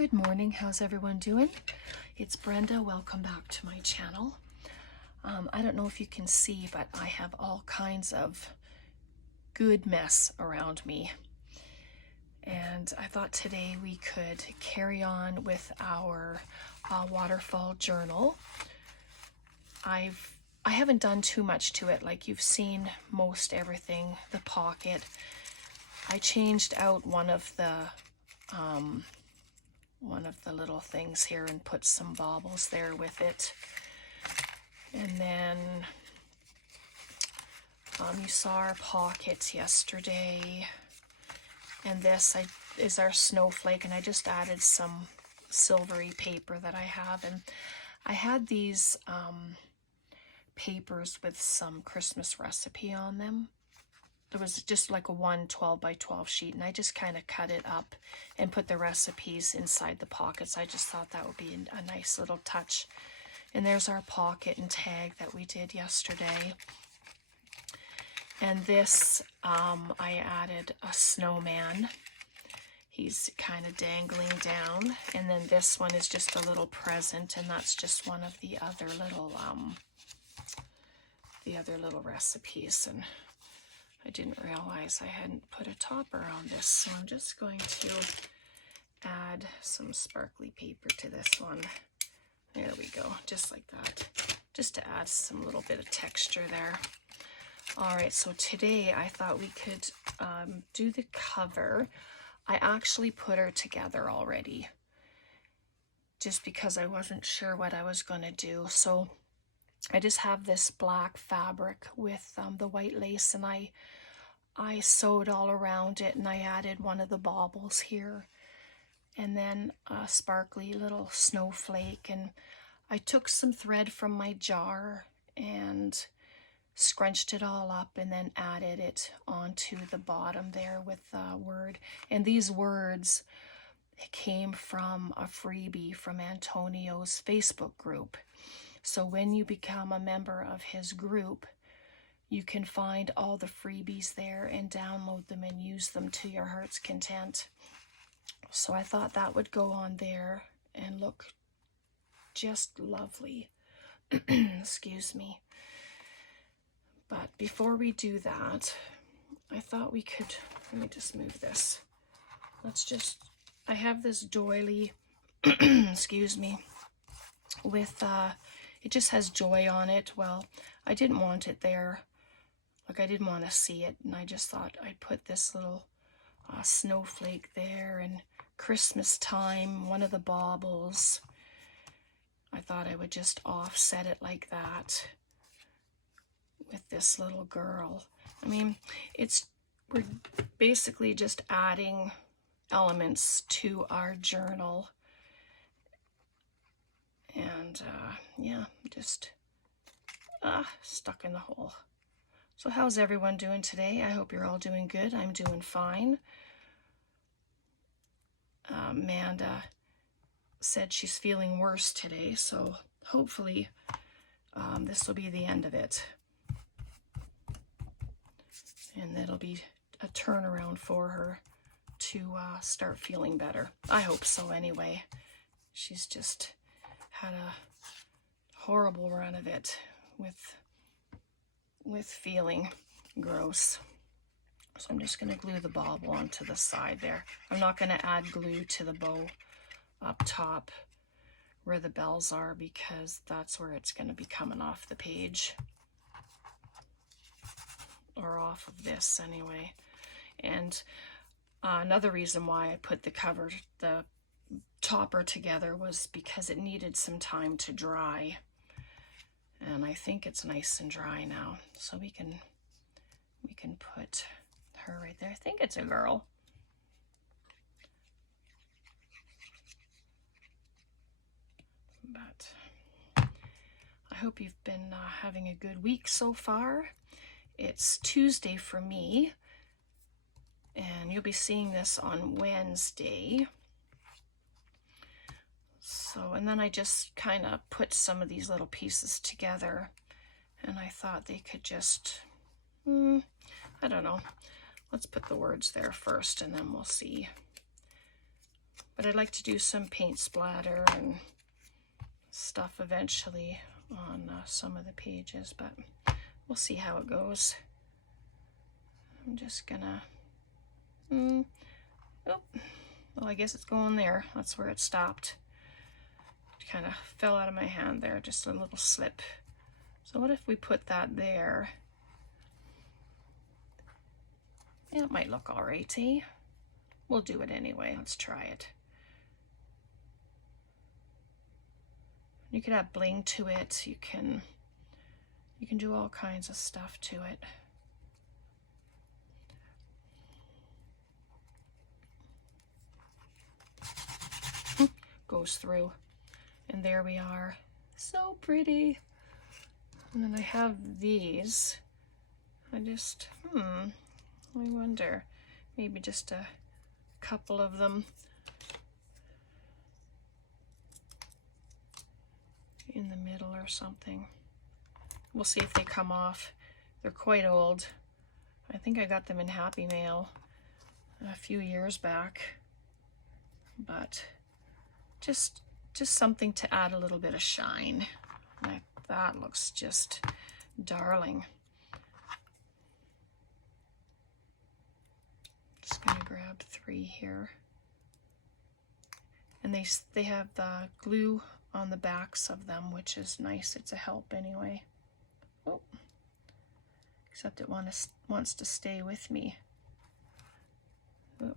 Good morning, how's everyone doing? It's Brenda, welcome back to my channel. I don't know if you can see, but I have all kinds of good mess around me. And I thought today we could carry on with our waterfall journal. I haven't done too much to it, like you've seen most everything, the pocket. I changed out one of the little things here and put some baubles there with it. And then you saw our pockets yesterday. And this is our snowflake, and I just added some silvery paper that I have. And I had these papers with some Christmas recipe on them. There was just like a 12 by 12 sheet, and I just kind of cut it up and put the recipes inside the pockets. I just thought that would be a nice little touch. And there's our pocket and tag that we did yesterday. And this, I added a snowman. He's kind of dangling down. And then this one is just a little present, and that's just one of the other little recipes. And I didn't realize I hadn't put a topper on this, so I'm just going to add some sparkly paper to this one. There we go, just like that, just to add some little bit of texture there. All right, so today I thought we could do the cover. I actually put her together already, just because I wasn't sure what I was going to do. So I just have this black fabric with the white lace, and I sewed all around it, and I added one of the baubles here, and then a sparkly little snowflake. And I took some thread from my jar and scrunched it all up, and then added it onto the bottom there with the word. And these words came from a freebie from Antonio's Facebook group. So when you become a member of his group, you can find all the freebies there and download them and use them to your heart's content. So I thought that would go on there and look just lovely. Excuse me. But before we do that, I thought we could, let me just move this. I have this doily, excuse me, with, it just has joy on it. Well, I didn't want it there. Like, I didn't want to see it, and I just thought I'd put this little snowflake there, and Christmas time, one of the baubles. I thought I would just offset it like that with this little girl. I mean, we're basically just adding elements to our journal. And yeah, just stuck in the hole. So how's everyone doing today? I hope you're all doing good. I'm doing fine. Amanda said she's feeling worse today, so hopefully this will be the end of it. And it'll be a turnaround for her to start feeling better. I hope so anyway. She's just had a horrible run of it with feeling gross. So I'm just going to glue the bauble onto the side there. I'm not going to add glue to the bow up top where the bells are, because that's where it's going to be coming off the page, or off of this anyway. And another reason why I put the topper together was because it needed some time to dry, and I think it's nice and dry now, so we can put her right there. I think it's a girl. But I hope you've been having a good week so far. It's Tuesday for me, and you'll be seeing this on Wednesday. So, and then I just kind of put some of these little pieces together, and I thought they could just, I don't know. Let's put the words there first, and then we'll see. But I'd like to do some paint splatter and stuff eventually on some of the pages, but we'll see how it goes. I'm just gonna, oh, well, I guess it's going there. That's where it stopped. It kind of fell out of my hand there, just a little slip. So what if we put that there? Yeah, it might look all right, eh? We'll do it anyway. Let's try it. You could add bling to it. You can do all kinds of stuff to it. Goes through. And there we are. So pretty. And then I have these. I just, I wonder, maybe just a couple of them in the middle or something. We'll see if they come off. They're quite old. I think I got them in Happy Mail a few years back, but just something to add a little bit of shine. Like that looks just darling. Just gonna grab 3 here, and they have the glue on the backs of them, which is nice. It's a help anyway. Oh, except it wants to stay with me. Oh.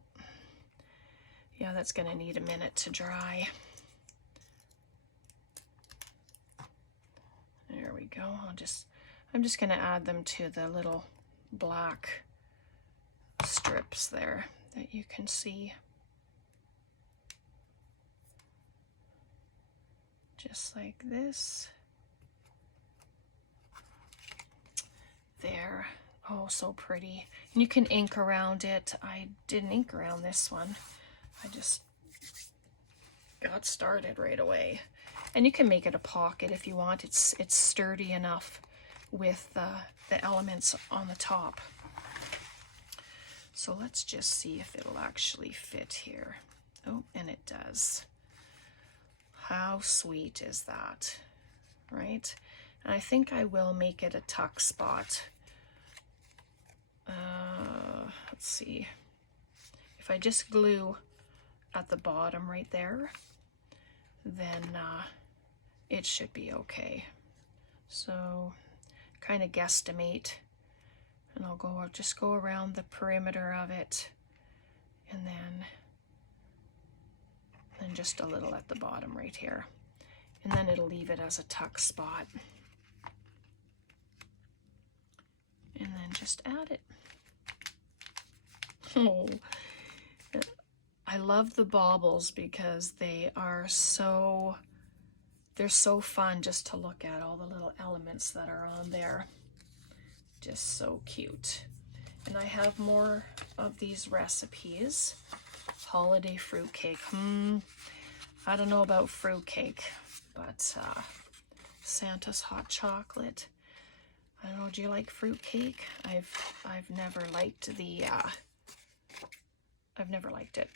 Yeah, that's gonna need a minute to dry. There we go. I'm just gonna add them to the little black strips there that you can see. Just like this. There. Oh, so pretty. And you can ink around it. I didn't ink around this one. I just got started right away. And you can make it a pocket if you want. It's sturdy enough with the elements on the top. So let's just see if it'll actually fit here. Oh, and it does. How sweet is that, right? And I think I will make it a tuck spot. Let's see. If I just glue at the bottom right there, then it should be okay. So kind of guesstimate, and I'll just go around the perimeter of it, and then just a little at the bottom right here, and then it'll leave it as a tuck spot, and then just add it. Oh, I love the baubles because they're so fun just to look at, all the little elements that are on there. Just so cute. And I have more of these recipes. Holiday fruitcake. I don't know about fruitcake, but Santa's hot chocolate. I don't know, do you like fruitcake? I've never liked the I've never liked it.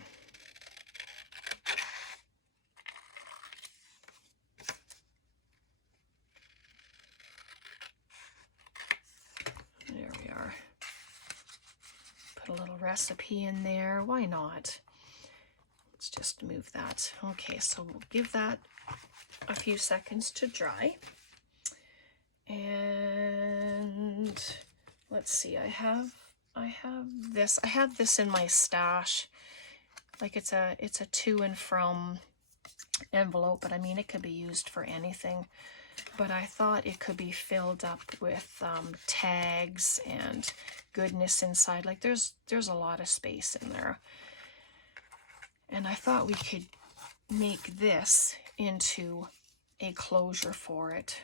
There we are. Put a little recipe in there. Why not? Let's just move that. Okay, so we'll give that a few seconds to dry. And let's see, I have this in my stash. Like it's a to and from envelope, but I mean it could be used for anything. But I thought it could be filled up with tags and goodness inside. Like there's a lot of space in there. And I thought we could make this into a closure for it.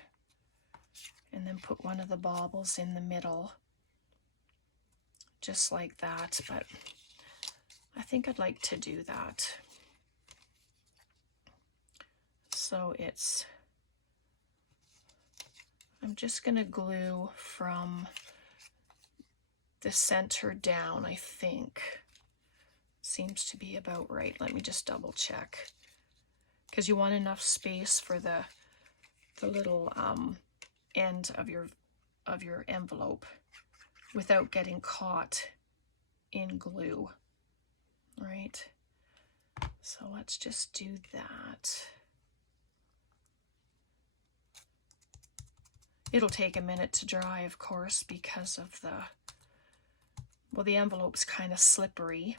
And then put one of the baubles in the middle. Just like that. But I think I'd like to do that. So I'm just going to glue from the center down, I think. seems to be about right. Let me just double check, because you want enough space for the little end of your envelope without getting caught in glue, right? So let's just do that. It'll take a minute to dry, of course, because of the envelope's kind of slippery.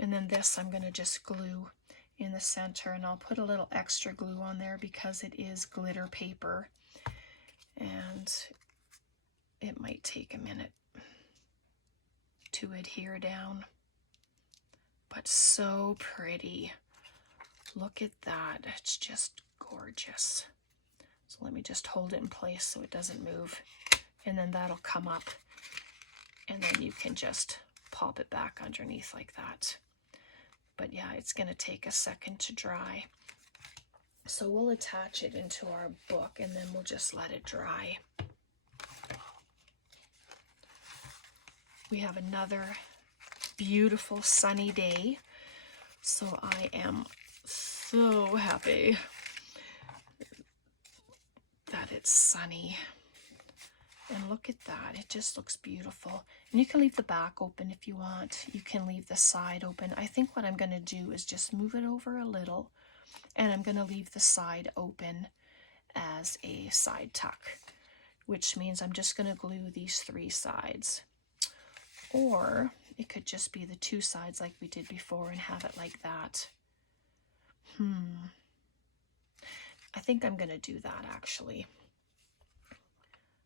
And then this I'm going to just glue in the center, and I'll put a little extra glue on there because it is glitter paper and it might take a minute to adhere down, but so pretty. Look at that, it's just gorgeous. So let me just hold it in place so it doesn't move, and then that'll come up, and then you can just pop it back underneath like that. But yeah, it's going to take a second to dry. So we'll attach it into our book and then we'll just let it dry. We have another beautiful sunny day. So I am so happy that it's sunny. And look at that, it just looks beautiful. And you can leave the back open if you want. You can leave the side open. I think what I'm going to do is just move it over a little, and I'm going to leave the side open as a side tuck, which means I'm just going to glue these 3 sides. Or it could just be the 2 sides like we did before and have it like that. I think I'm going to do that actually.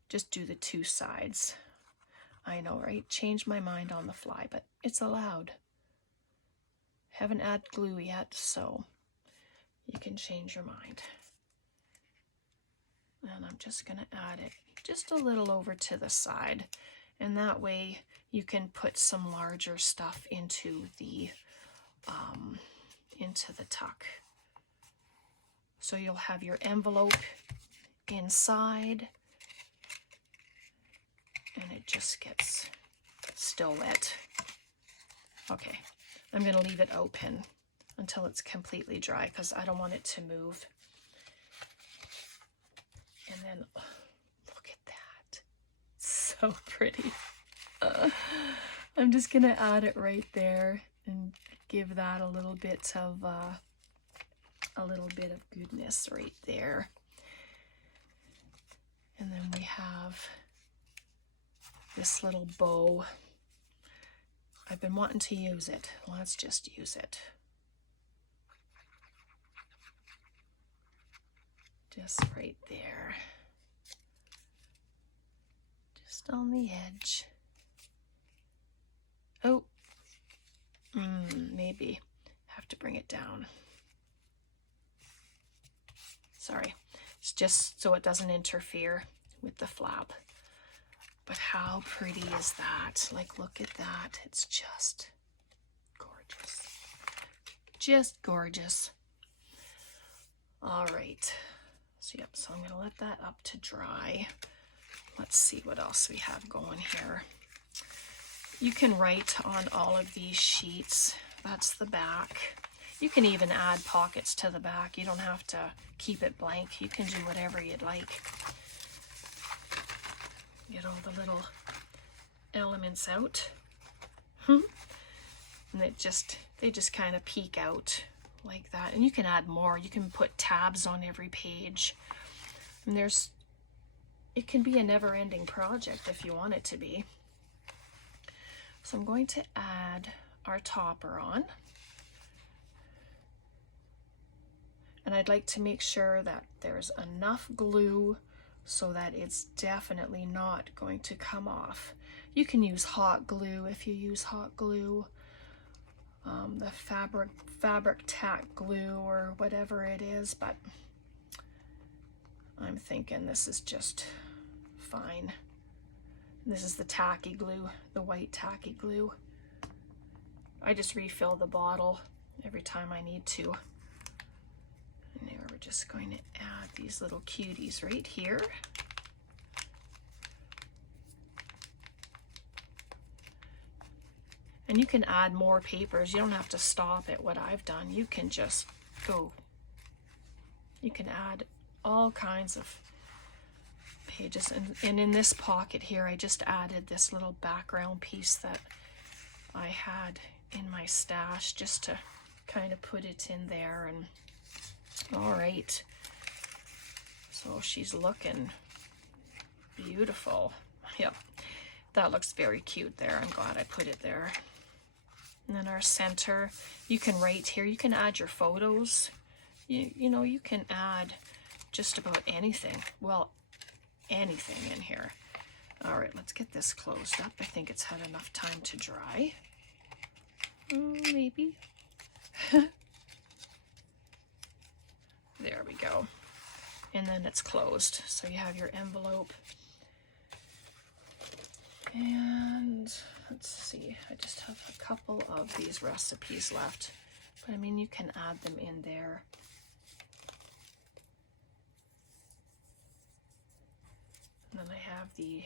Just do the 2 sides. I know, right? Change my mind on the fly, but it's allowed. Haven't added glue yet, so you can change your mind. And I'm just going to add it just a little over to the side. And that way you can put some larger stuff into the tuck. So you'll have your envelope inside, and it just gets still wet. Okay, I'm going to leave it open until it's completely dry because I don't want it to move. And then look at that, so pretty. I'm just going to add it right there and give that a little bit of goodness right there. And then we have this little bow. I've been wanting to use it. Let's just use it. Just right there. Just on the edge. Oh, maybe have to bring it down. Sorry, it's just so it doesn't interfere with the flap. But how pretty is that? Like, look at that. It's just gorgeous. Just gorgeous. All right. So, yep, so I'm going to let that up to dry. Let's see what else we have going here. You can write on all of these sheets. That's the back. You can even add pockets to the back. You don't have to keep it blank. You can do whatever you'd like. Get all the little elements out. And they just kind of peek out like that. And you can add more. You can put tabs on every page. And it can be a never-ending project if you want it to be. So I'm going to add our topper on. And I'd like to make sure that there's enough glue so that it's definitely not going to come off. You can use hot glue if you use hot glue, the fabric tack glue or whatever it is, but I'm thinking this is just fine. This is the tacky glue, the white tacky glue. I just refill the bottle every time I need to. And there, we're just going to add these little cuties right here. And you can add more papers. You don't have to stop at what I've done. You can just go. You can add all kinds of pages. And in this pocket here, I just added this little background piece that I had in my stash just to kind of put it in there. And all right. So she's looking beautiful. Yep. That looks very cute there. I'm glad I put it there. And then our center, you can write here. You can add your photos. You know, you can add just about anything. Well, anything in here. All right, let's get this closed up. I think it's had enough time to dry. Maybe. There we go. And then it's closed. So you have your envelope. And let's see, I just have a couple of these recipes left. But I mean, you can add them in there. And then I have the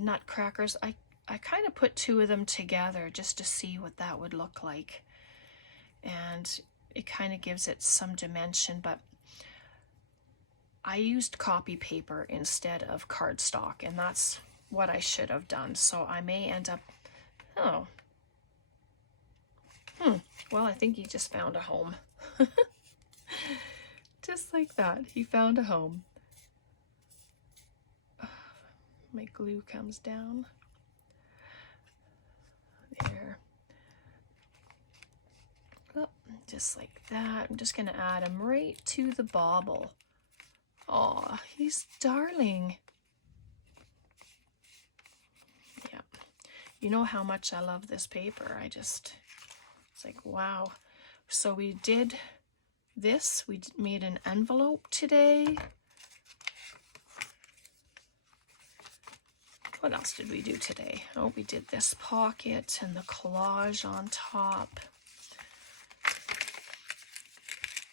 nutcrackers. I kind of put two of them together just to see what that would look like. And it kind of gives it some dimension, but I used copy paper instead of cardstock, and that's what I should have done. So I may end up, well, I think he just found a home. Just like that, he found a home. My glue comes down. There. Oh, just like that. I'm just gonna add him right to the bauble. Aw, he's darling. Yeah. You know how much I love this paper. It's like, wow. So we did this. We made an envelope today. What else did we do today? Oh, we did this pocket and the collage on top.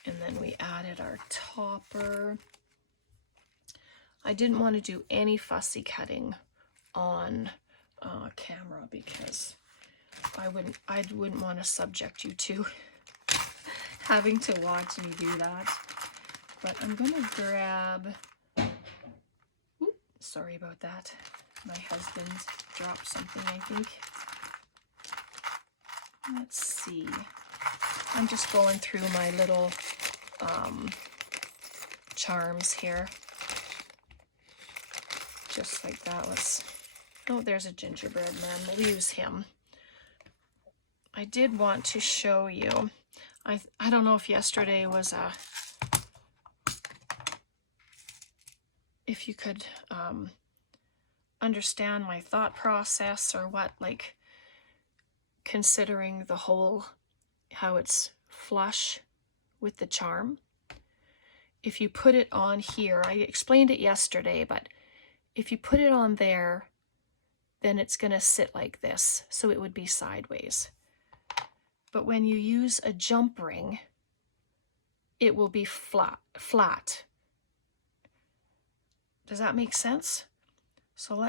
And then we added our topper. I didn't want to do any fussy cutting on camera because I wouldn't want to subject you to having to watch me do that. But I'm gonna grab, sorry about that. My husband dropped something, I think. Let's see. I'm just going through my little charms here. Just like that. Oh, there's a gingerbread man. We'll use him. I did want to show you. I don't know if yesterday was if you could understand my thought process or what, like considering the whole, how it's flush with the charm. If you put it on here, I explained it yesterday, but if you put it on there, then it's going to sit like this, so it would be sideways. But when you use a jump ring, it will be flat. Does that make sense? So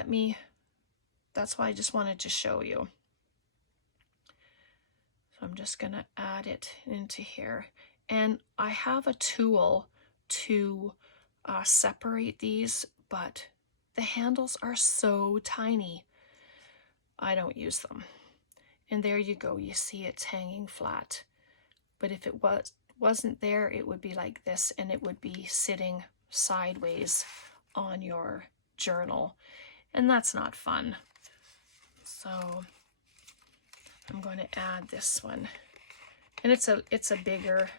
that's why I just wanted to show you. So I'm just going to add it into here. And I have a tool to separate these, but the handles are so tiny. I don't use them. And there you go. You see it's hanging flat. But if it wasn't there, it would be like this, and it would be sitting sideways on your journal. And that's not fun. So I'm going to add this one. And it's a bigger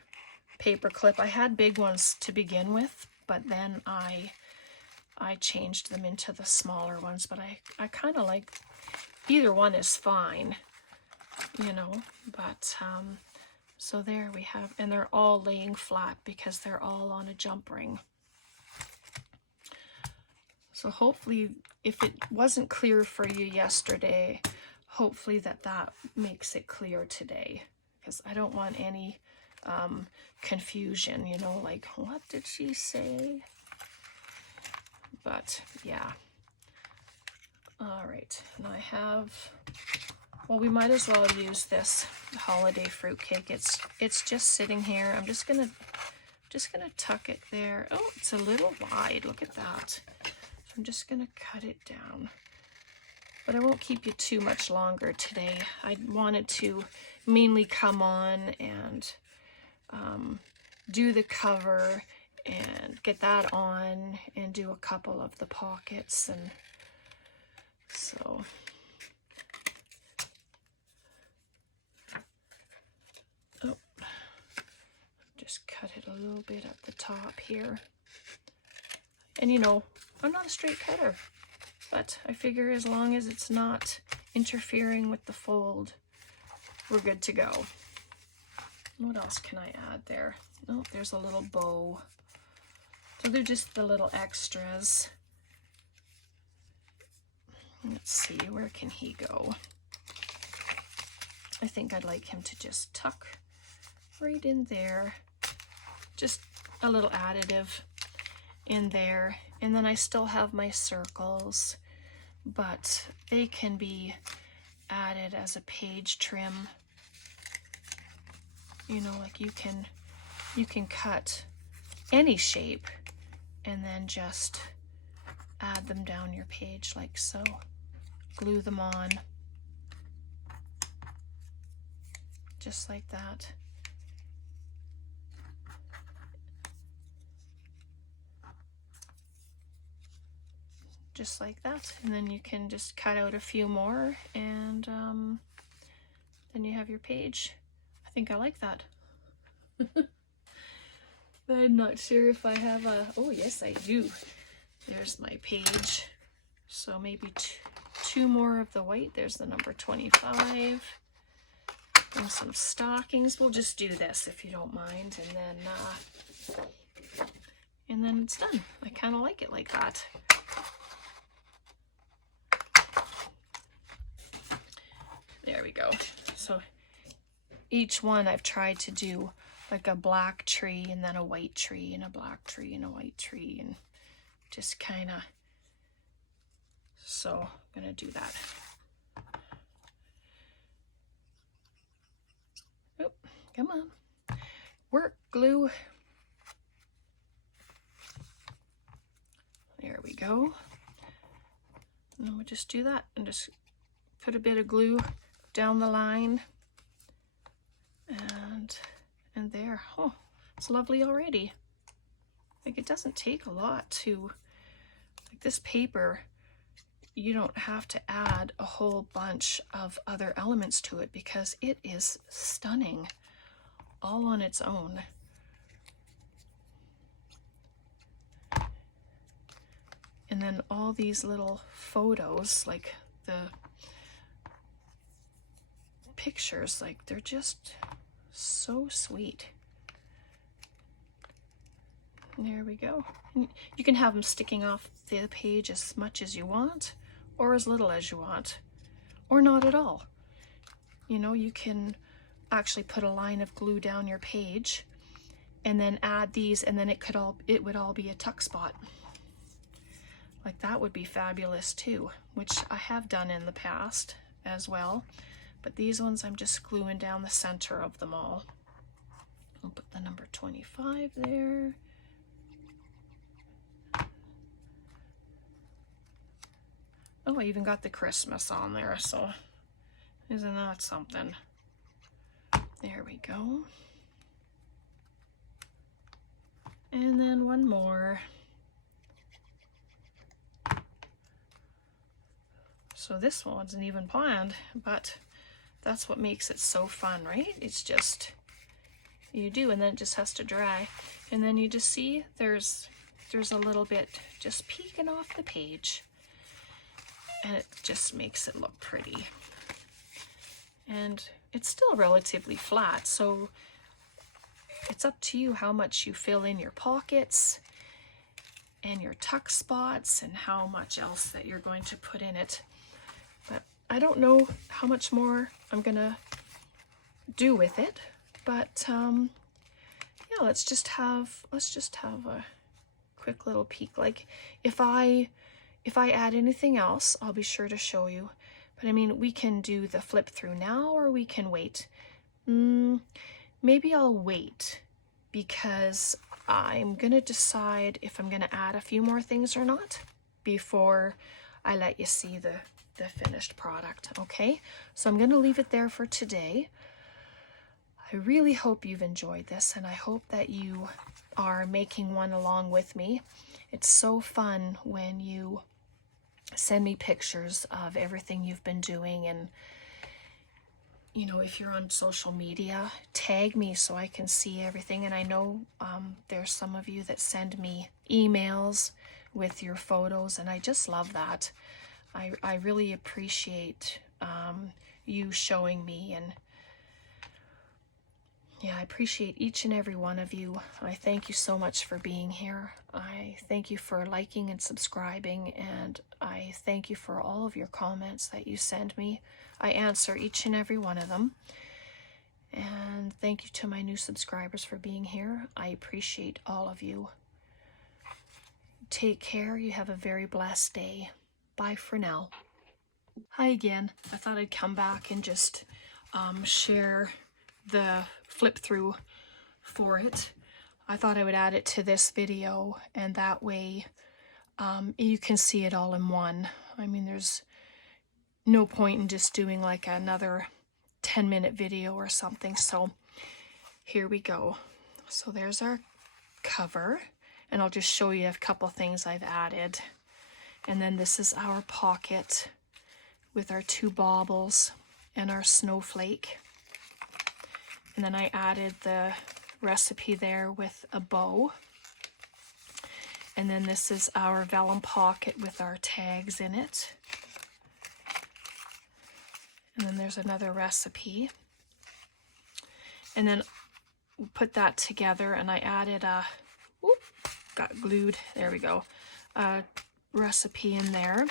paper clip. I had big ones to begin with, but then I changed them into the smaller ones, but I kind of like, either one is fine, you know, but so there we have, and they're all laying flat because they're all on a jump ring. So hopefully, if it wasn't clear for you yesterday, hopefully that makes it clear today, because I don't want any confusion, you know, like, what did she say? But yeah. All right, and I have Well, we might as well use this holiday fruitcake. It's just sitting here. I'm just gonna tuck it there. Oh, it's a little wide. Look at that. I'm just gonna cut it down. But I won't keep you too much longer today. I wanted to mainly come on and do the cover and get that on and do a couple of the pockets, and so just cut it a little bit at the top here. And you know, I'm not a straight cutter, but I figure as long as it's not interfering with the fold, we're good to go. What else can I add there? Oh, there's a little bow. So they're just the little extras. Let's see, where can he go? I think I'd like him to just tuck right in there. Just a little additive in there. And then I still have my circles, but they can be added as a page trim. You know, like you can cut any shape and then just add them down your page like so. Glue them on. Just like that. Just like that. And then you can just cut out a few more, and then you have your page. I think I like that. I'm not sure if I have a, oh yes I do. There's my page. So maybe two more of the white. There's the number 25. And some stockings. We'll just do this if you don't mind, and then it's done. I kind of like it like that. There we go. So each one I've tried to do like a black tree and then a white tree and a black tree and a white tree, and just kind of, so I'm gonna do that. Oh, come on. Work, glue. There we go. And then we'll just do that and just put a bit of glue down the line, and there. Oh, it's lovely already. Like, it doesn't take a lot to, like, this paper, you don't have to add a whole bunch of other elements to it because it is stunning all on its own. And then all these little photos, like the pictures, like, they're just so sweet. And there we go. You can have them sticking off the page as much as you want, or as little as you want, or not at all. You know, you can actually put a line of glue down your page and then add these, and then it would all be a tuck spot. Like, that would be fabulous too, which I have done in the past as well. But these ones, I'm just gluing down the center of them all. I'll put the number 25 there. Oh, I even got the Christmas on there, so isn't that something? There we go. And then one more. So this one wasn't even planned, but that's what makes it so fun, right? It's just, you do, and then it just has to dry. And then you just see there's a little bit just peeking off the page. And it just makes it look pretty. And it's still relatively flat, so it's up to you how much you fill in your pockets and your tuck spots and how much else that you're going to put in it. But I don't know how much more I'm gonna do with it, but yeah, let's just have a quick little peek. Like, if I add anything else, I'll be sure to show you, But I mean, we can do the flip through now, or we can wait. Maybe I'll wait, because I'm gonna decide if I'm gonna add a few more things or not before I let you see the finished product. Okay, so I'm gonna leave it there for today. I really hope you've enjoyed this, and I hope that you are making one along with me. It's so fun when you send me pictures of everything you've been doing, and you know, if you're on social media, tag me so I can see everything. And I know there's some of you that send me emails with your photos, and I just love that. I really appreciate you showing me, and yeah, I appreciate each and every one of you. I thank you so much for being here. I thank you for liking and subscribing, and I thank you for all of your comments that you send me. I answer each and every one of them. And thank you to my new subscribers for being here. I appreciate all of you. Take care. You have a very blessed day. Bye for now. Hi again. I thought I'd come back and just share the flip through for it. I thought I would add it to this video, and that way you can see it all in one. I mean, there's no point in just doing like another 10-minute video or something. So here we go. So there's our cover, and I'll just show you a couple things I've added. And then this is our pocket with our 2 baubles and our snowflake. And then I added the recipe there with a bow. And then this is our vellum pocket with our tags in it. And then there's another recipe. And then we put that together, and I added a, whoop, got glued, there we go, a recipe in there.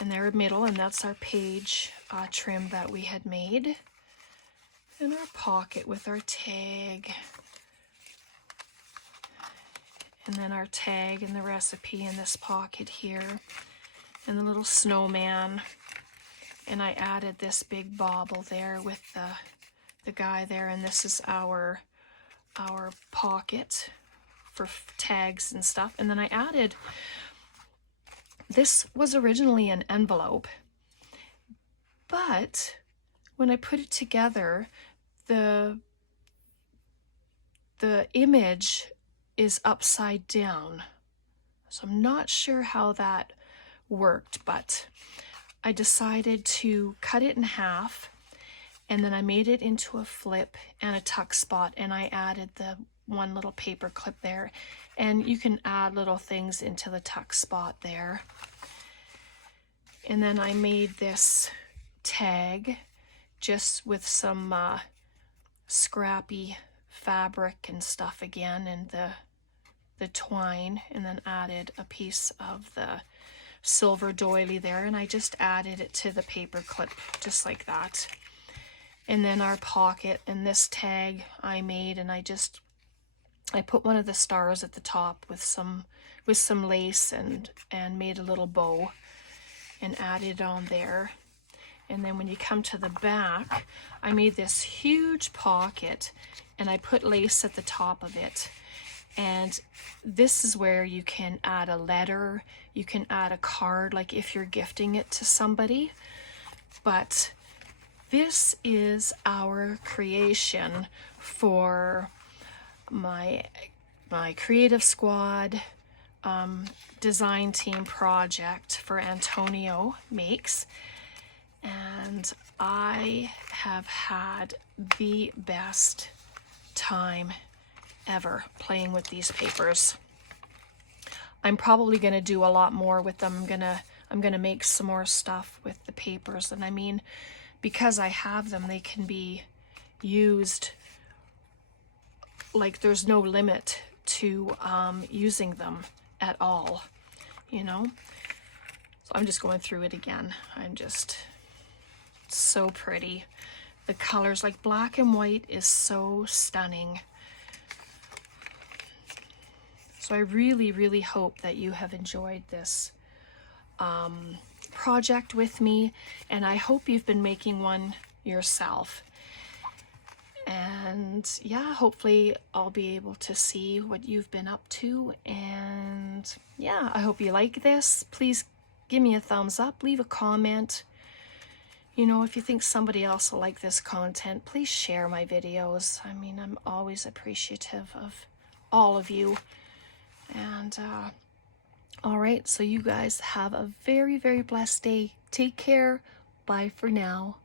And there in middle, and that's our page trim that we had made. And our pocket with our tag. And then our tag and the recipe in this pocket here. And the little snowman. And I added this big bauble there with the guy there, and this is our pocket for tags and stuff. And then I added, this was originally an envelope, but when I put it together, the image is upside down. So I'm not sure how that worked, but I decided to cut it in half, and then I made it into a flip and a tuck spot, and I added the one little paper clip there, and you can add little things into the tuck spot there. And then I made this tag just with some scrappy fabric and stuff again, and the twine, and then added a piece of the silver doily there, and I just added it to the paper clip just like that. And then our pocket, and this tag I made, and I put one of the stars at the top with some lace and made a little bow and added on there. And then when you come to the back, I made this huge pocket, and I put lace at the top of it. And this is where you can add a letter, you can add a card, like if you're gifting it to somebody. But this is our creation for my creative squad design team project for Antonio Makes. And I have had the best time ever playing with these papers. I'm probably going to do a lot more with them. I'm gonna make some more stuff with the papers, and I mean, because I have them, they can be used like there's no limit to using them at all, you know. So I'm just going through it again. I'm just so pretty. The colors, like black and white, is so stunning. So I really, really hope that you have enjoyed this project with me, and I hope you've been making one yourself. And yeah, hopefully I'll be able to see what you've been up to. And yeah, I hope you like this. Please give me a thumbs up, leave a comment. You know, if you think somebody else will like this content, please share my videos. I mean, I'm always appreciative of all of you. And all right, so you guys have a very, very blessed day. Take care. Bye for now.